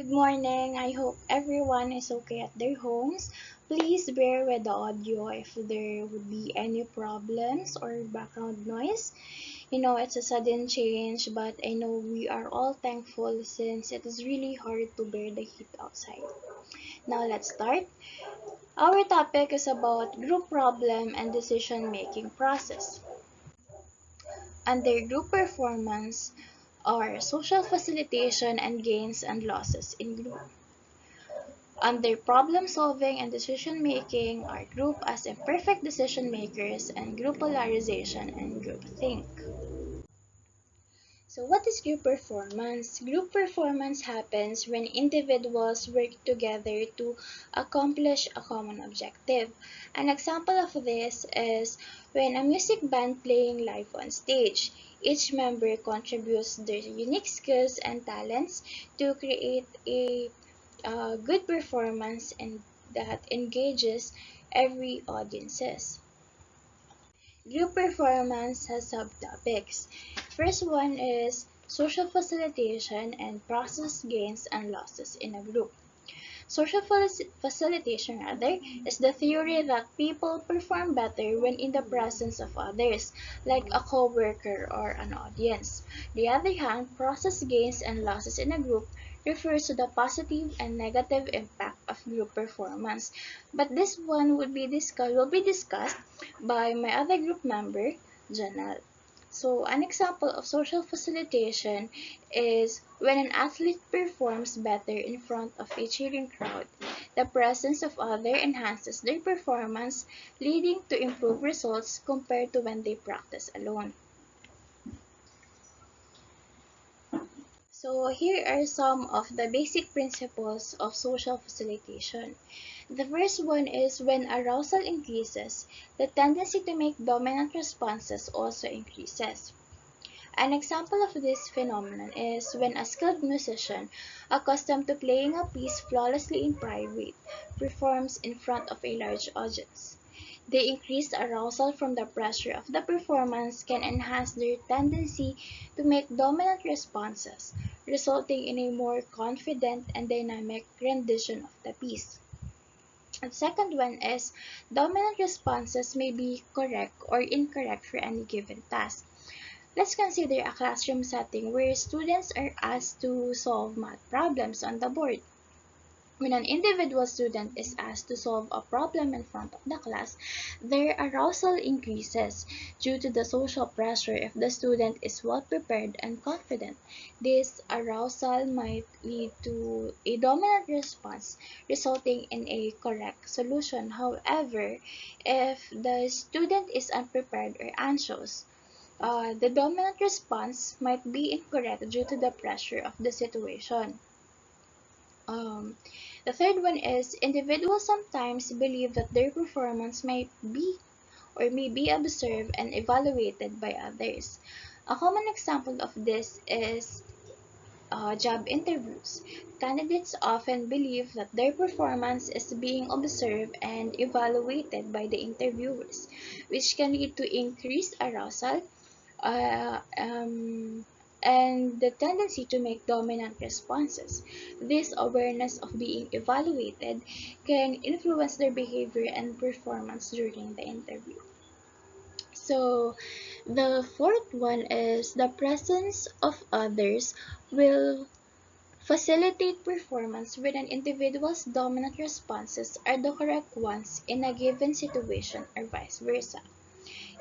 Good morning. I hope everyone is okay at their homes. Please bear with the audio if there would be any problems or background noise. It's a sudden change, but I know we are all thankful since it is really hard to bear the heat outside. Now let's start. Our topic is about group problem and decision making process. Under group performance are social facilitation and gains and losses in group. Under problem solving and decision making are grouped as imperfect decision makers and group polarization and group think. So what is group performance? Group performance happens when individuals work together to accomplish a common objective. An example of this is when a music band playing live on stage. Each member contributes their unique skills and talents to create a good performance and that engages every audiences. Group performance has subtopics. First one is social facilitation and process gains and losses in a group. Social facilitation is the theory that people perform better when in the presence of others, like a coworker or an audience. The other hand, process gains and losses in a group refers to the positive and negative impact of group performance. But this one will be discussed by my other group member, Janelle. So, an example of social facilitation is when an athlete performs better in front of a cheering crowd. The presence of others enhances their performance, leading to improved results compared to when they practice alone. So here are some of the basic principles of social facilitation. The first one is when arousal increases, the tendency to make dominant responses also increases. An example of this phenomenon is when a skilled musician, accustomed to playing a piece flawlessly in private, performs in front of a large audience. The increased arousal from the pressure of the performance can enhance their tendency to make dominant responses, resulting in a more confident and dynamic rendition of the piece. The second one is dominant responses may be correct or incorrect for any given task. Let's consider a classroom setting where students are asked to solve math problems on the board. When an individual student is asked to solve a problem in front of the class, their arousal increases due to the social pressure if the student is well prepared and confident. This arousal might lead to a dominant response, resulting in a correct solution. However, if the student is unprepared or anxious, the dominant response might be incorrect due to the pressure of the situation. Um, the third one is individuals sometimes believe that their performance may be observed and evaluated by others. A common example of this is job interviews. Candidates often believe that their performance is being observed and evaluated by the interviewers, which can lead to increased arousal, uh, um, and the tendency to make dominant responses. This awareness of being evaluated can influence their behavior and performance during the interview. So, the fourth one is the presence of others will facilitate performance when an individual's dominant responses are the correct ones in a given situation or vice versa.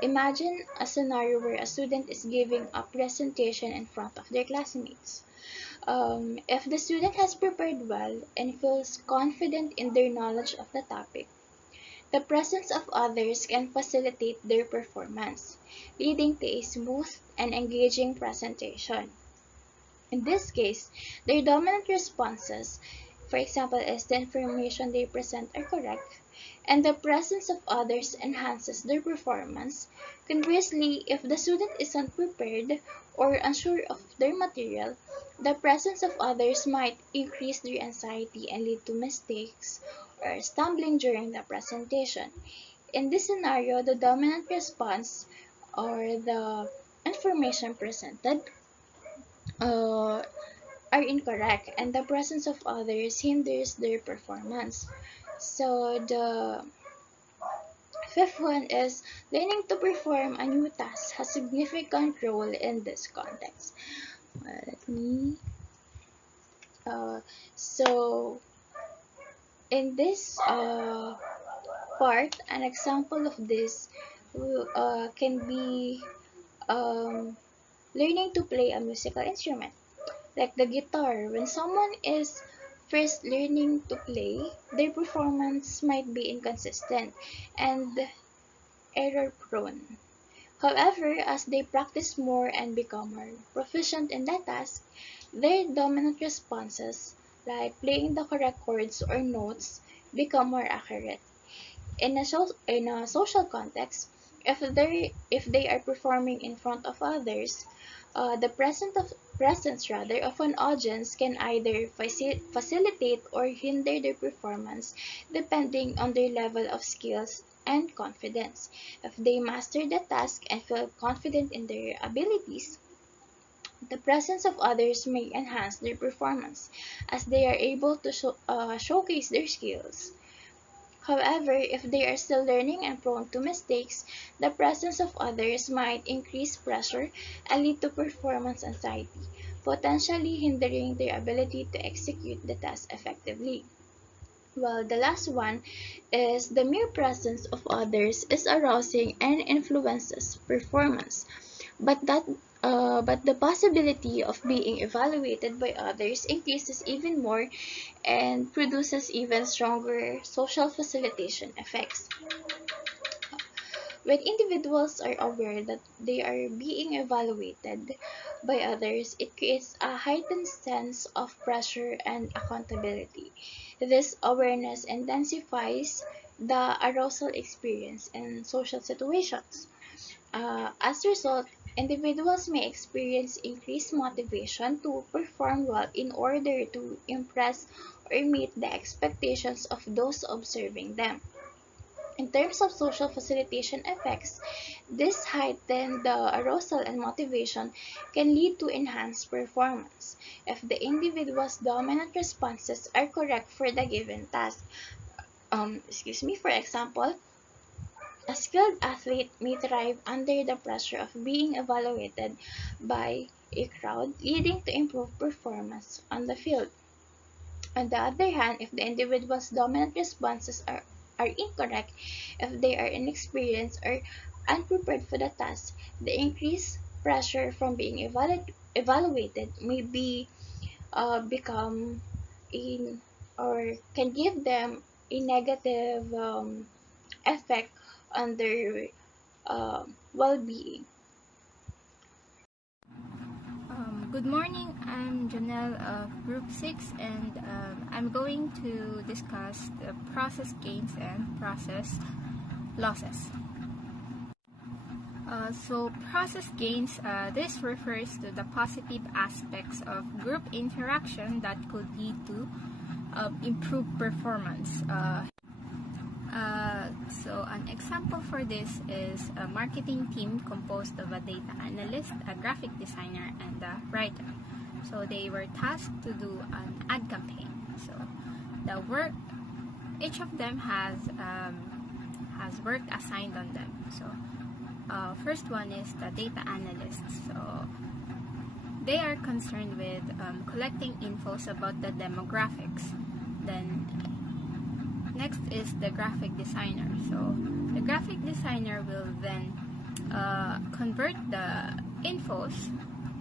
Imagine a scenario where a student is giving a presentation in front of their classmates. If the student has prepared well and feels confident in their knowledge of the topic, the presence of others can facilitate their performance, leading to a smooth and engaging presentation. In this case, their dominant responses, for example, is the information they present are correct, and the presence of others enhances their performance. Conversely, if the student is unprepared or unsure of their material, the presence of others might increase their anxiety and lead to mistakes or stumbling during the presentation. In this scenario, the dominant response or the information presented uh, are incorrect and the presence of others hinders their performance. So the fifth one is learning to perform a new task has significant role in this context. Let me uh, so in this part, an example of this can be um, learning to play a musical instrument, like the guitar. When someone is first learning to play, their performance might be inconsistent and error prone. However, as they practice more and become more proficient in that task, their dominant responses, like playing the correct chords or notes, become more accurate. In a social context, if they are performing in front of others, the presence rather of an audience can either facilitate or hinder their performance depending on their level of skills and confidence. If they master the task and feel confident in their abilities, the presence of others may enhance their performance as they are able to showcase their skills. However, if they are still learning and prone to mistakes, the presence of others might increase pressure and lead to performance anxiety, potentially hindering their ability to execute the task effectively. Well, the last one is the mere presence of others is arousing and influences performance, but but the possibility of being evaluated by others increases even more and produces even stronger social facilitation effects. When individuals are aware that they are being evaluated by others, it creates a heightened sense of pressure and accountability. This awareness intensifies the arousal experience in social situations. As a result, individuals may experience increased motivation to perform well in order to impress or meet the expectations of those observing them. In terms of social facilitation effects, this heightened the arousal and motivation can lead to enhanced performance if the individual's dominant responses are correct for the given task. For example, a skilled athlete may thrive under the pressure of being evaluated by a crowd, leading to improved performance on the field. On the other hand, if the individual's dominant responses are incorrect, if they are inexperienced or unprepared for the task, the increased pressure from being evaluated may become in or can give them a negative effect on their well-being. Good morning, I'm Janelle of Group 6 and I'm going to discuss the process gains and process losses. So process gains, this refers to the positive aspects of group interaction that could lead to improved performance. So an example for this is a marketing team composed of a data analyst, a graphic designer, and a writer. So they were tasked to do an ad campaign. So the work, each of them has work assigned on them. So first one is the data analyst. So they are concerned with collecting infos about the demographics. Then next is the graphic designer. So the graphic designer will then convert the infos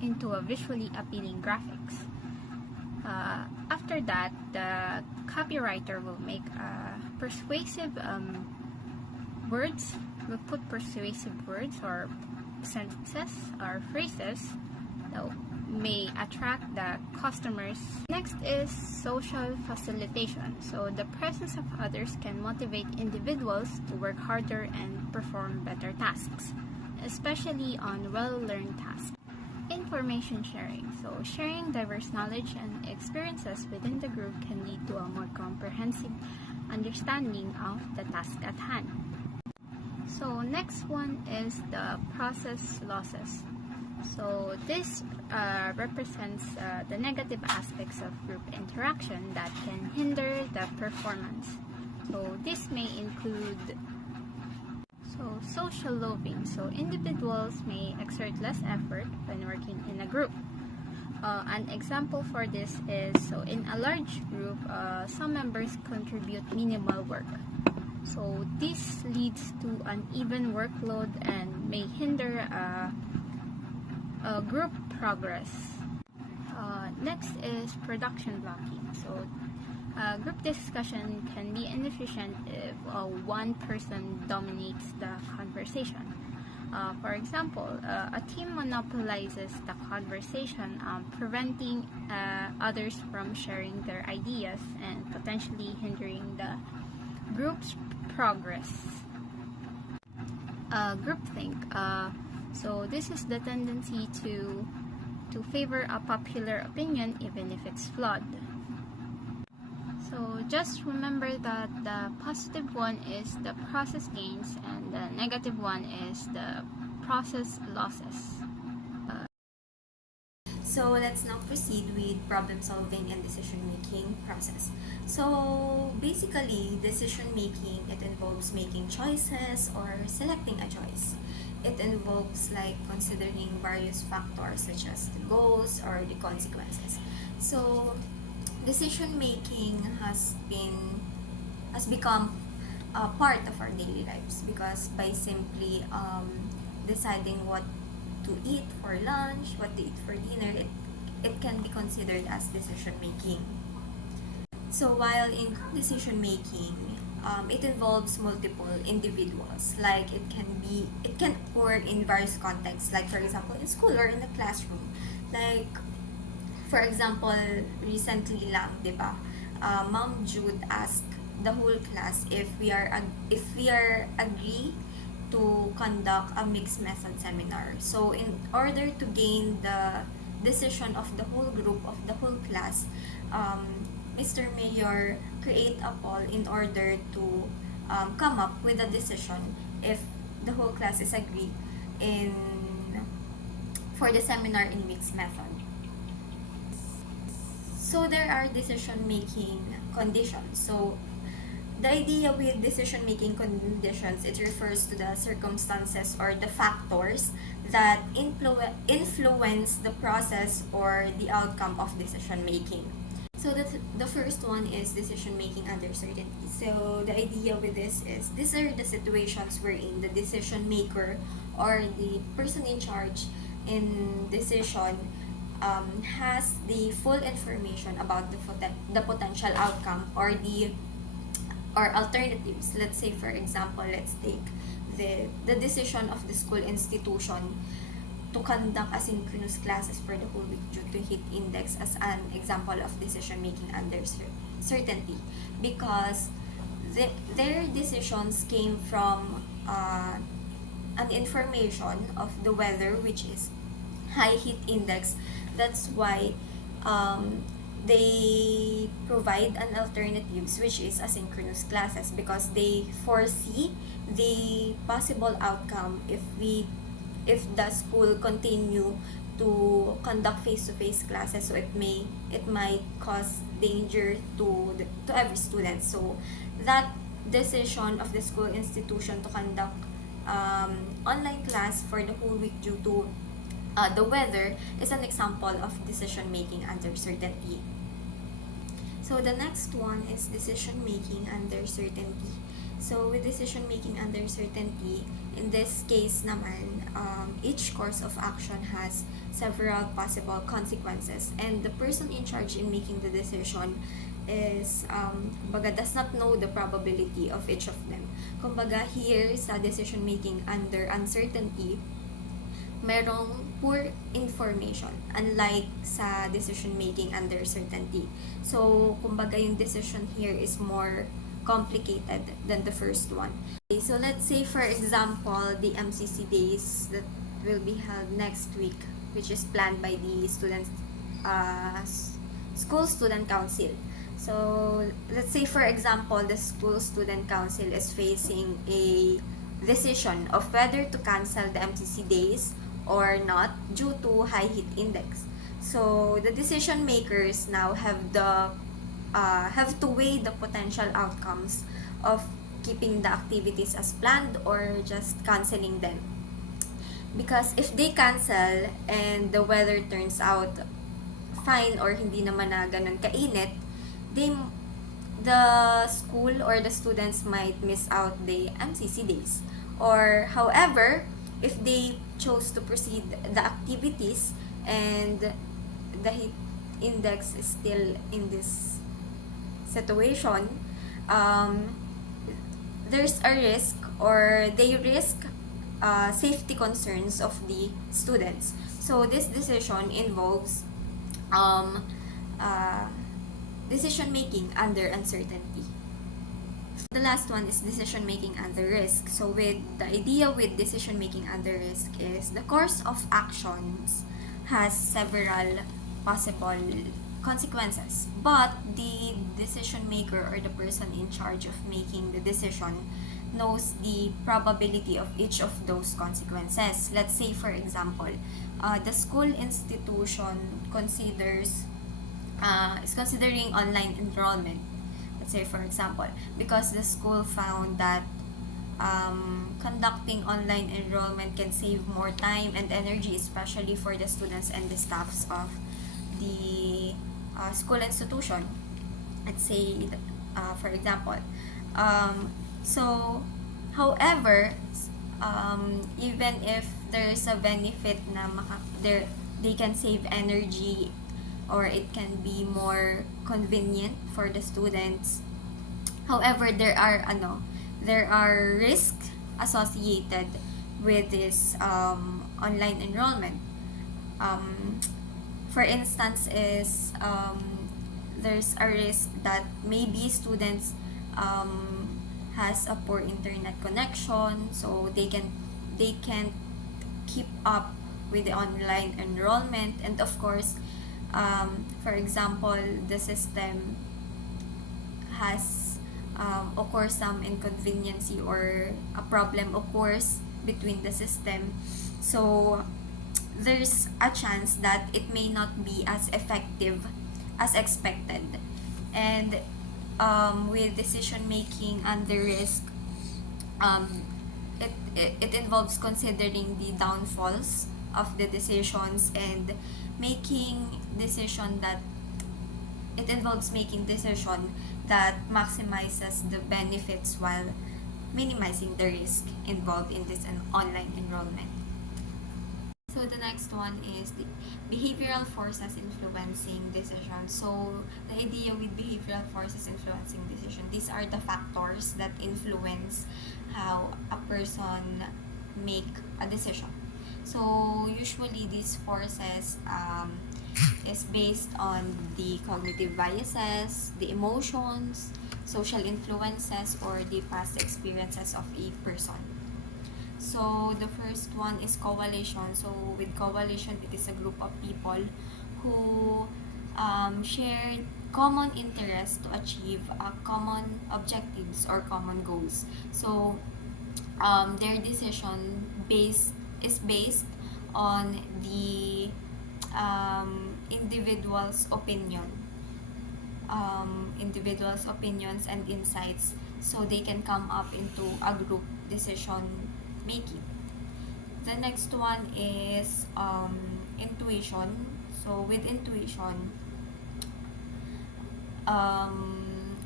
into a visually appealing graphics. After that, the copywriter will make persuasive words, will put persuasive words or sentences or phrases that may attract the customers. Next is social facilitation. So the presence of others can motivate individuals to work harder and perform better tasks, especially on well-learned tasks. Information sharing. So sharing diverse knowledge and experiences within the group can lead to a more comprehensive understanding of the task at hand. So next one is the process losses. So this represents the negative aspects of group interaction that can hinder the performance. So this may include social loafing. So individuals may exert less effort when working in a group. An example for this is, so in a large group, some members contribute minimal work. So this leads to uneven workload and may hinder group progress. Next is production blocking. So group discussion can be inefficient if one person dominates the conversation. For example, a team monopolizes the conversation, preventing others from sharing their ideas and potentially hindering the group's progress. Groupthink. So this is the tendency to favor a popular opinion even if it's flawed. So just remember that the positive one is the process gains and the negative one is the process losses. So let's now proceed with problem solving and decision making process. So basically, decision making, it involves making choices or selecting a choice. It involves like considering various factors such as the goals or the consequences. So decision making has become a part of our daily lives because by simply deciding what to eat for lunch, what to eat for dinner, it can be considered as decision making. So while in group decision making, it involves multiple individuals. Like it can occur in various contexts. Like for example, in school or in the classroom. Like for example, recently lang, di ba? Ma'am Jude asked the whole class if we are agree to conduct a mixed method seminar. So in order to gain the decision of the whole group of the whole class, Mr. Mayor create a poll in order to come up with a decision if the whole class is agree in for the seminar in mixed method. So there are decision making conditions. So the idea with decision making conditions, it refers to the circumstances or the factors that influence the process or the outcome of decision making. So the first one is decision making under certainty. So the idea with this is these are the situations wherein the decision maker or the person in charge in decision has the full information about the potential outcome or alternatives. Let's say for example, let's take the decision of the school institution to conduct asynchronous classes for the whole week due to heat index as an example of decision making under certainty, because their decisions came from an information of the weather, which is high heat index. That's why they provide an alternatives, which is asynchronous classes, because they foresee the possible outcome if the school continue to conduct face-to-face classes. So it might cause danger to every student. So that decision of the school institution to conduct online class for the whole week due to the weather is an example of decision making under certainty. So the next one is decision making under certainty. So with decision making under certainty, in this case naman, each course of action has several possible consequences, and the person in charge in making the decision is kumbaga does not know the probability of each of them. Kumbaga here sa decision making under uncertainty, merong poor information unlike sa decision making under certainty. So kumbaga yung decision here is more complicated than the first one. Okay, so let's say for example the MCC days that will be held next week, which is planned by the school student council. So let's say for example the school student council is facing a decision of whether to cancel the MCC days or not due to high heat index. So the decision makers now have to weigh the potential outcomes of keeping the activities as planned or just canceling them. Because if they cancel and the weather turns out fine or hindi naman na ganun kainit, the school or the students might miss out the MCC days. Or however, if they chose to proceed the activities and the heat index is still in this situation, there's a risk or they risk safety concerns of the students. So this decision involves decision making under uncertainty. The last one is decision making under risk. So with the idea with decision making under risk is the course of actions has several possible consequences, but the decision maker or the person in charge of making the decision knows the probability of each of those consequences. Let's say, for example, the school institution is considering online enrollment. Let's say, for example, because the school found that conducting online enrollment can save more time and energy, especially for the students and the staffs of the school institution. Let's say, for example. So, however, even if there's a benefit na they can save energy or it can be more convenient for the students. However, there are risks associated with this online enrollment. For instance, there's a risk that maybe students has a poor internet connection, so they can't keep up with the online enrollment, and of course, for example, the system has occurs some inconvenience or a problem occurs between the system, so there's a chance that it may not be as effective as expected. And with decision making under risk, it involves considering the downfalls of the decisions and making decision that it involves making decision that maximizes the benefits while minimizing the risk involved in this online enrollment. So the next one is the behavioral forces influencing decisions. So the idea with behavioral forces influencing decision, these are the factors that influence how a person make a decision. So usually these forces is based on the cognitive biases, the emotions, social influences, or the past experiences of a person. So the first one is coalition. So with coalition, it is a group of people who share common interests to achieve common objectives or common goals. So their decision is based on the individual's opinions and insights, so they can come up into a group decision making. The next one is intuition. So with intuition,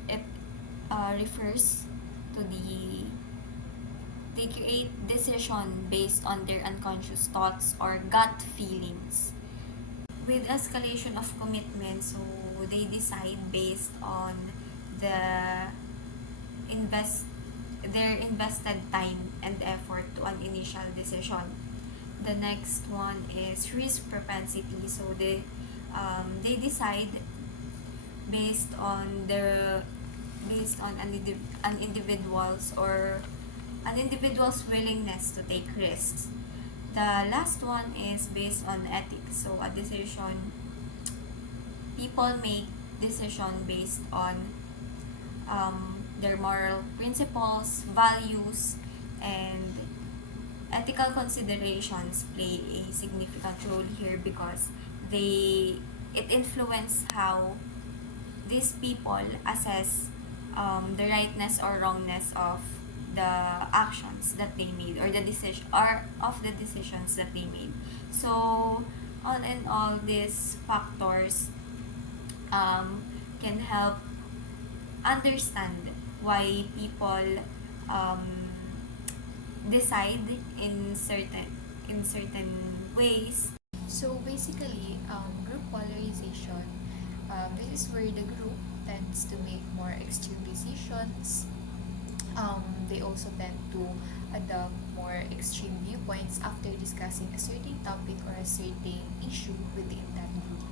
it refers to they create decision based on their unconscious thoughts or gut feelings. With escalation of commitment, so they decide based on their invested time and effort to an initial decision. The next one is risk propensity. So they decide based on an individual's willingness to take risks. The last one is based on ethics. So a decision, people make decision based on their moral principles, values, and ethical considerations play a significant role here because they it influence how these people assess the rightness or wrongness of the actions that they made or the decision or of the decisions that they made. So all in all, these factors um, can help understand why people um, decide in certain ways. So basically, group polarization, this is where the group tends to make more extreme decisions. They also tend to adopt more extreme viewpoints after discussing a certain topic or a certain issue within that group.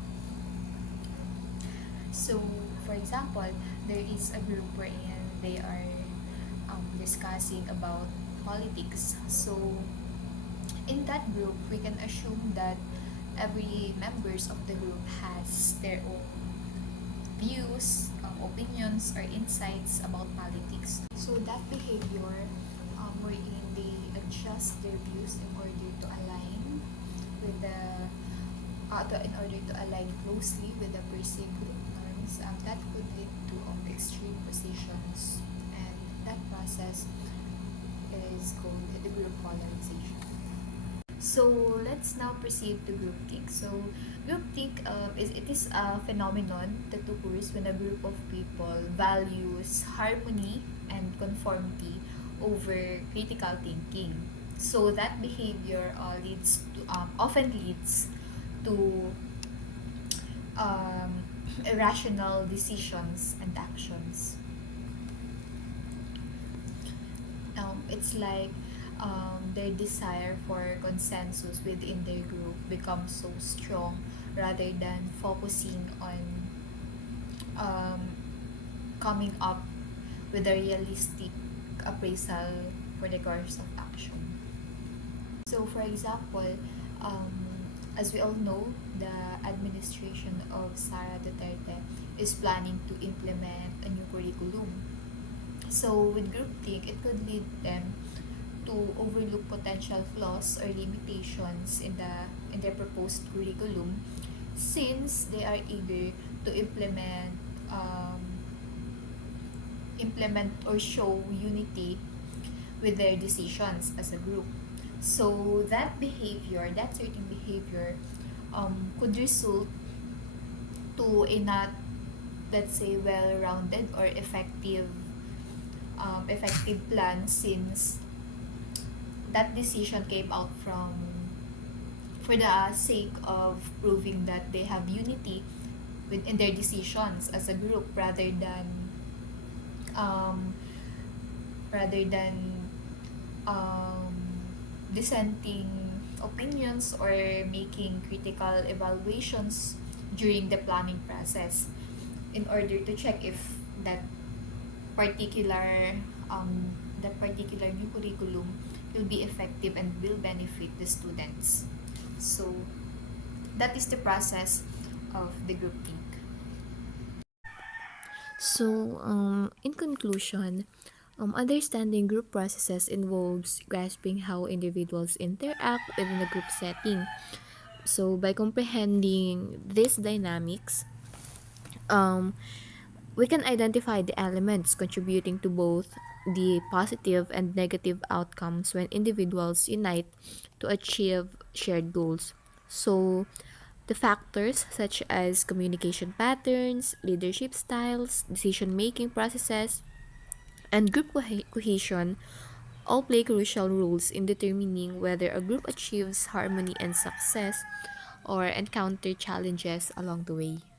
So, for example, there is a group wherein they are discussing about politics. So, in that group, we can assume that every members of the group has their own views, opinions, or insights about politics. So that behavior, wherein they adjust their views in order to align with in order to align closely with the perceived group norms, that could lead to extreme positions, and that process is called the group polarization. So let's now proceed to groupthink. So groupthink is a phenomenon that occurs when a group of people values harmony and conformity over critical thinking. So that behavior often leads to um, irrational decisions and actions. It's like their desire for consensus within their group becomes so strong rather than focusing on um, coming up with a realistic appraisal for the course of action. So, for example, as we all know, the administration of Sara Duterte is planning to implement a new curriculum. So, with groupthink, it could lead them to overlook potential flaws or limitations in their proposed curriculum, since they are eager to um, implement or show unity with their decisions as a group. So that certain behavior, could result to a not, let's say, well-rounded or effective plan, since that decision came out from for the sake of proving that they have unity within their decisions as a group, um, rather than um, dissenting opinions or making critical evaluations during the planning process in order to check if that particular that particular new curriculum will be effective and will benefit the students. So that is the process of the groupthink. So, in conclusion, understanding group processes involves grasping how individuals interact within a group setting. So, by comprehending these dynamics, um, we can identify the elements contributing to both the positive and negative outcomes when individuals unite to achieve shared goals. So, the factors such as communication patterns, leadership styles, decision making processes, and group cohesion all play crucial roles in determining whether a group achieves harmony and success or encounter challenges along the way.